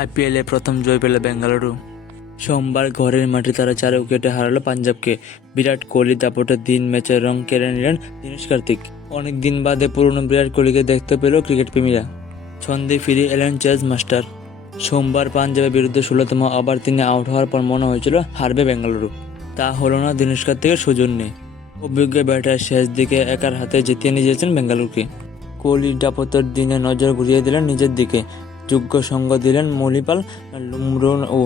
আইপিএলে প্রথম জয় পেল বেঙ্গালুরু। সোমবার ঘরের মাঠে তারা 4 উইকেটে হারালো পাঞ্জাবকে। বিরাট কোহলি দাপটের দিন ম্যাচের রং কেড়ে নিলেন দীনেশ কার্তিক। অনেক দিন বাদে পুরনো বিরাট কোহলিকে দেখতে পেল ক্রিকেট প্রেমীরা। ছন্দে ফিরে এলেন চেজ মাস্টার। সোমবার পাঞ্জাবের বিরুদ্ধে 16তম ওভার তিনি আউট হওয়ার পর মনে হয়েছিল হারবে বেঙ্গালুরু। তা হলো না দীনেশ কার্তিকের সৌজন্যে। অভিজ্ঞ ব্যাটার শেষ দিকে একার হাতে জিতিয়ে নিয়ে গিয়েছেন বেঙ্গালুরুকে। কোহলির দাপটের দিনে নজর ঘুরিয়ে দিলেন নিজের দিকে। যোগ্য সঙ্গ দিলেন মহিপাল, লুমরুন ও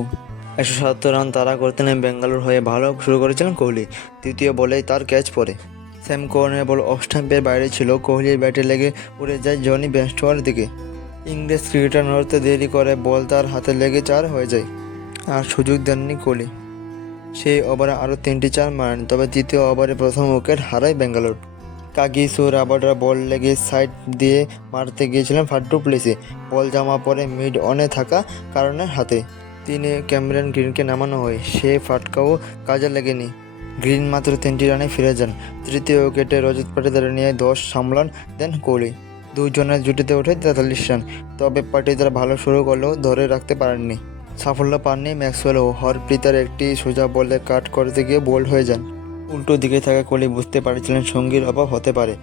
177 রান তাড়া করতে নেমে বেঙ্গালুরু হয়ে ভালো শুরু করেছিলেন কোহলি। তৃতীয় বলেই তার ক্যাচ পড়ে। স্যাম করনের বল অফ স্টাম্পের বাইরে ছিল। কোহলির ব্যাটে লেগে উড়ে যায় জনি বেয়ারস্টোর দিকে। ইংরেজ ক্রিকেটার নড়তে দেরি করে বল তার হাতে লেগে 4 হয়ে যায়। আর সুযোগ দেননি কোহলি। সেই ওভারে আরও 3টি 4 মারেন। তবে তৃতীয় ওভারে প্রথম উইকেট হারায় বেঙ্গালুরু। কাগিসো রাবাডার বল লেগে সাইড দিয়ে মারতে গিয়েছিলেন ফাফ ডু প্লেসি। বল জমা পড়ে মিড অনে থাকা কারণের হাতে। তিনি ক্যামেরন গ্রিনকে নামানো হয়। সে ফাটকাও কাজে লাগেনি। গ্রিন মাত্র 3টি রানে ফিরে যান। তৃতীয় উইকেটে রজত পাটিদার নিয়ে 10 সামলান দেন কোহলি। দুজনের জুটিতে ওঠে 43 রান। তবে পাটিদার ভালো শুরু করলেও ধরে রাখতে পারেননি। সাফল্য পাননি ম্যাক্সওয়েলও। হরপ্রীতের একটি সোজা বলে কাট করতে গিয়ে বোল্ড হয়ে যান। উল্টো দিকে থাকা কোহলি বুঝতে পারছিলেন সঙ্গীর অভাব হতে পারে।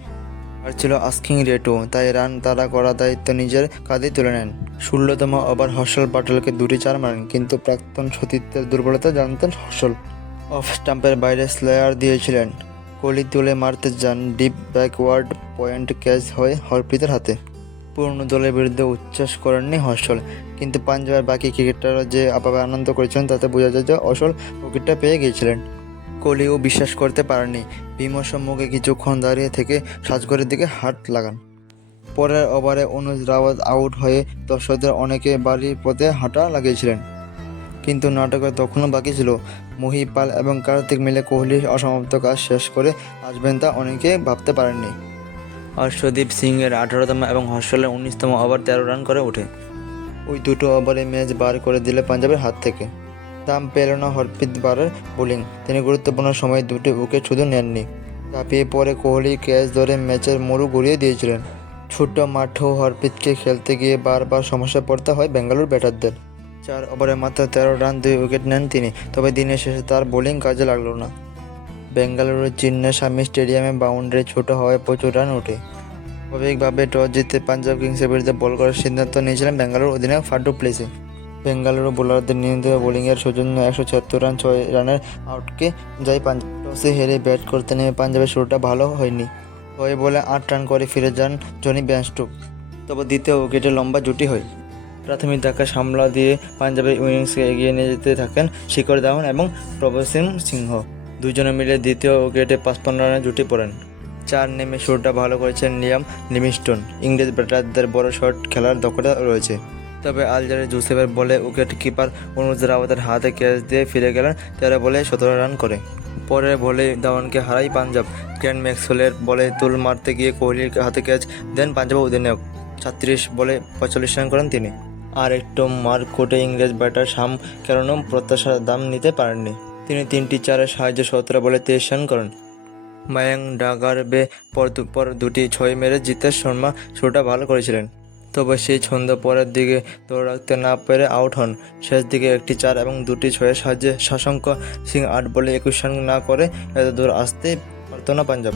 আর ছিল আস্কিং রেটও, তাই রান তাড়া করার দায়িত্ব নিজের কাঁধেই তুলে নেন। 16তম ওভার হর্ষল পাটেলকে 2টি 4 মারেন। কিন্তু প্রাক্তন সতীর্থের দুর্বলতা জানতেন হর্ষল। অফ স্টাম্পের বাইরে স্লায়ার দিয়েছিলেন। কোহলি তুলে মারতে যান। ডিপ ব্যাকওয়ার্ড পয়েন্ট ক্যাচ হয় হরপ্রীতের হাতে। পুরনো দলের বিরুদ্ধে উচ্ছ্বাস করেননি হর্ষল। কিন্তু পাঞ্জাবের বাকি ক্রিকেটাররা যে আপাবে আনন্দ করেছিলেন তাতে বোঝা যায় যে আসল উইকেটটা পেয়ে গিয়েছিলেন। কোহলিও বিশ্বাস করতে পারেননি। বিমর্ষ মুখে কিছুক্ষণ দাঁড়িয়ে থেকে সাজঘরের দিকে হাত লাগান। পরের ওভারে অনুজ রাওয়াত আউট হয়ে দর্শকদের অনেকে বাড়ির পথে হাঁটা লাগিয়েছিলেন। কিন্তু নাটকের তখনও বাকি ছিল। মহিপাল এবং কার্তিক মিলে কোহলির অসমাপ্ত কাজ শেষ করে আসবেন তা অনেকে ভাবতে পারেননি। হর্ষদীপ সিংয়ের 18তম এবং হর্ষলের 19তম ওভার 13 রান করে ওঠে। ওই দুটো ওভারে ম্যাচ বার করে দিলে পাঞ্জাবের হাত থেকে। দাম পেল না হরপ্রীত বারের বোলিং। তিনি গুরুত্বপূর্ণ সময়ে 2টি উইকেট শুধু নেননি, ঝাঁপিয়ে পড়ে কোহলি ক্যাচ ধরে ম্যাচের মোড় ঘুরিয়ে দিয়েছিলেন। ছোট্ট মাঠেও হরপ্রীতকে খেলতে গিয়ে বারবার সমস্যায় পড়তে হয় বেঙ্গালুরু ব্যাটারদের। 4 ওভারে মাত্র 13 রান 2 উইকেট নেন তিনি। তবে দিনের শেষে তার বোলিং কাজে লাগলো না। বেঙ্গালুরুর চিন্নাস্বামী স্টেডিয়ামে বাউন্ডারি ছোট হওয়ায় প্রচুর রান ওঠে। স্বাভাবিকভাবে টস জিতে পাঞ্জাব কিংসের বিরুদ্ধে বল করার সিদ্ধান্ত নিয়েছিলেন বেঙ্গালুরু অধিনায়ক ফাফ ডু প্লেসি। বেঙ্গালুরু বোলারদের নিয়ন্ত্রিত বোলিংয়ের সৌজন্য 176 রান 6 রানের আউটকে যায় পাঞ্জাব। টসে হেরে ব্যাট করতে নেমে পাঞ্জাবের শুরুটা ভালো হয়নি। 6 বলে 8 রান করে ফিরে যান জনি বেয়ারস্টো। তবে দ্বিতীয় উইকেটে লম্বা জুটি হয়। প্রাথমিক ধাক্কা সামলা দিয়ে পাঞ্জাবের ইনিংসকে এগিয়ে নিয়ে যেতে থাকেন শিখর ধাওয়ান এবং প্রভসিং সিংহ। দুজনে মিলে দ্বিতীয় উইকেটে 55 রানের জুটি পড়েন। 4 নেমে শুরুটা ভালো করেছেন লিয়াম লিভিংস্টোন। ইংরেজ ব্যাটারদের বড় শট খেলার দক্ষতা রয়েছে। তবে আলজারে জোসেফের বলে উইকেট কিপার অনুজ রাওয়াতের হাতে ক্যাচ দিয়ে ফিরে গেলেন 13 বলে 17 রান করে। পরের বলে ধাওয়ানকে হারায় পাঞ্জাব। গ্লেন ম্যাক্সওয়েলের বলে তুল মারতে গিয়ে কোহলির হাতে ক্যাচ দেন পাঞ্জাব অধিনায়ক। 36 বলে 45 রান করেন তিনি। আর একটু মার্ক কোটে ইংরেজ ব্যাটার শাম ক্যারনও প্রত্যাশার দাম নিতে পারেননি। তিনি 3টি 4-এর সাহায্যে 17 বলে 23 রান করেন। মায়াঙ্ক ডাগারবে পর 2টি 6 মেরে জিতেশ শর্মা শুরুটা ভালো করেছিলেন। তবে সেই ছন্দ পরের দিকে ধরে রাখতে না পেরে আউট হন। শেষ দিকে একটি 4 এবং 2টি 6-এর সাহায্যে শশাঙ্ক সিং 8 বলে 21 রান না করে এত দূর আসতেই পারত না পাঞ্জাব।